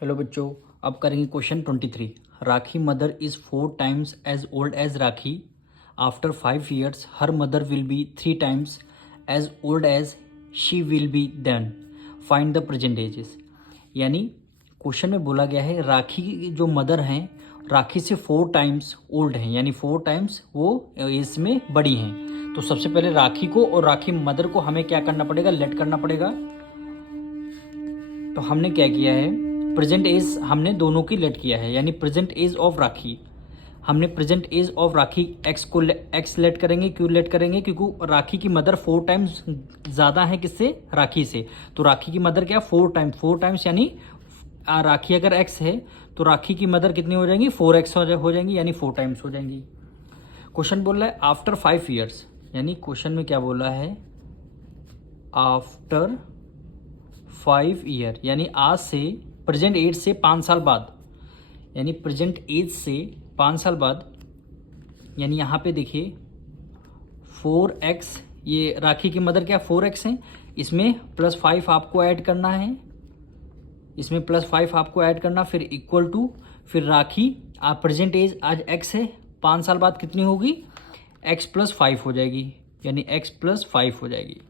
Hello बच्चों, अब करेंगे question 23। Rakhi mother is 4 times as old as Rakhi. After 5 years her mother will be 3 times as old as she will be then. Find the present ages. यानी question में बोला गया है राखी की जो मदर हैं राखी से 4 टाइम्स ओल्ड हैं, यानी 4 टाइम्स वो एज में बड़ी हैं। तो सबसे पहले राखी को और राखी मदर को हमें क्या करना पड़ेगा, लेट करना पड़ेगा। तो हमने क्या किया है, प्रेजेंट एज हमने दोनों की लेट किया है, यानी प्रेजेंट एज ऑफ राखी। हमने present age of Rakhi X को एक्स लेट करेंगे। क्यों लेट करेंगे? क्योंकि राखी की मदर 4 टाइम्स ज़्यादा है किससे, राखी से। तो राखी की मदर क्या, 4 टाइम्स यानी राखी अगर एक्स है तो राखी की मदर कितनी हो जाएंगी, 4x हो जाएंगी, यानी 4 टाइम्स हो जाएंगी। क्वेश्चन बोल रहा है आफ्टर 5 years, यानी क्वेश्चन में क्या बोला है, आफ्टर 5 year, यानी आज से प्रेजेंट एज से 5 साल बाद, यानी प्रेजेंट एज से 5 साल बाद, यानी यहाँ पे देखिए 4x, ये राखी की मदर क्या 4x है, इसमें +5 आपको ऐड करना है, इसमें +5 आपको ऐड करना, फिर इक्वल टू, फिर राखी आप प्रेजेंट एज आज x है, 5 साल बाद कितनी होगी, x + 5 हो जाएगी, यानी x + 5 हो जाएगी।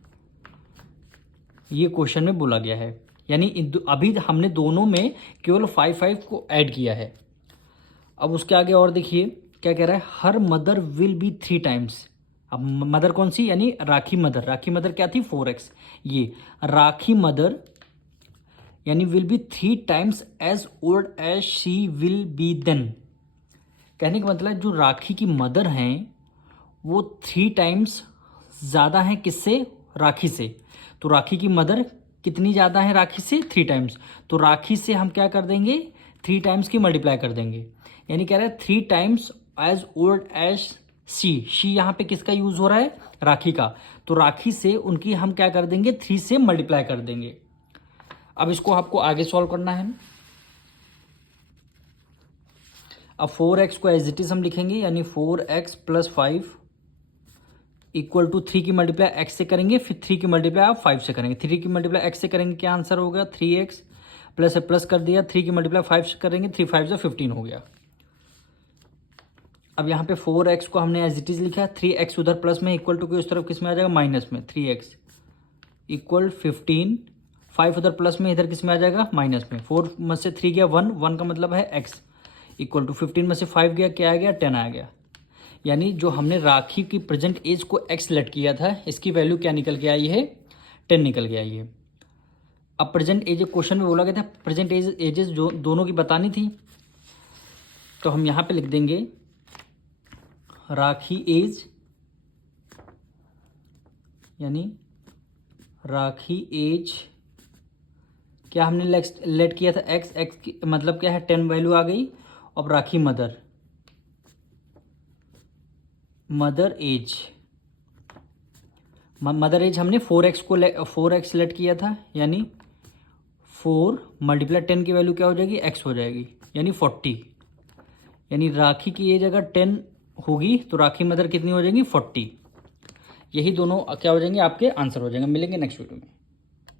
ये क्वेश्चन में बोला गया है, यानी अभी हमने दोनों में केवल 5 को ऐड किया है। अब उसके आगे और देखिए क्या कह रहा है, हर मदर विल बी 3 टाइम्स। अब मदर कौन सी, यानी राखी मदर। राखी मदर क्या थी, 4x। ये राखी मदर यानी will be 3 times as old as she will be then. कहने का मतलब जो राखी की मदर हैं वो 3 टाइम्स ज़्यादा हैं किससे, राखी से। तो राखी की मदर कितनी ज़्यादा है राखी से, 3 टाइम्स। तो राखी से हम क्या कर देंगे, 3 टाइम्स की मल्टीप्लाई कर देंगे, यानी कह रहा है 3 times as old as she यहाँ पे किसका यूज हो रहा है, राखी का। तो राखी से उनकी हम क्या कर देंगे, 3 से मल्टीप्लाई कर देंगे। अब इसको आपको आगे सॉल्व करना है। अब 4x को एज इट इज हम लिखेंगे, यानी 4x + 5 इक्वल टू 3 की मल्टीप्लाई x से करेंगे, फिर 3 की मल्टीप्लाई आप 5 से करेंगे। 3 की मल्टीप्लाई x से करेंगे, क्या आंसर होगा, 3x प्लस कर दिया, 3 की मल्टीप्लाई 5 से करेंगे, 3 5 से 15 हो गया। अब यहाँ पे 4x को हमने एज इट इज लिखा, 3x उधर प्लस में, इक्वल टू की उस तरफ किस में आ जाएगा, माइनस में। 3x इक्वल 15, 5 उधर प्लस में, इधर किस में आ जाएगा, माइनस में। 4 में से 3 गया 1, 1 का मतलब है x, इक्वल टू 15 में से 5 गया, क्या आ गया, 10 आ गया। यानी जो हमने राखी की प्रेजेंट एज को x लेट किया था, इसकी वैल्यू क्या निकल के आई है, 10 निकल के आई है। अब प्रेजेंट एज क्वेश्चन में बोला गया था प्रेजेंट एजेस जो दोनों की बतानी थी, तो हम यहाँ पे लिख देंगे राखी एज, यानी राखी एज क्या हमने लेट किया था, x की मतलब क्या है, 10 वैल्यू आ गई। अब राखी मदर एज, मदर एज हमने 4x लेट किया था, यानी 4 × 10 की वैल्यू क्या हो जाएगी, x हो जाएगी, यानी 40। यानी राखी की एज अगर 10 होगी तो राखी मदर कितनी हो जाएगी, 40। यही दोनों क्या हो जाएंगे, आपके आंसर हो जाएंगे। मिलेंगे नेक्स्ट वीडियो में।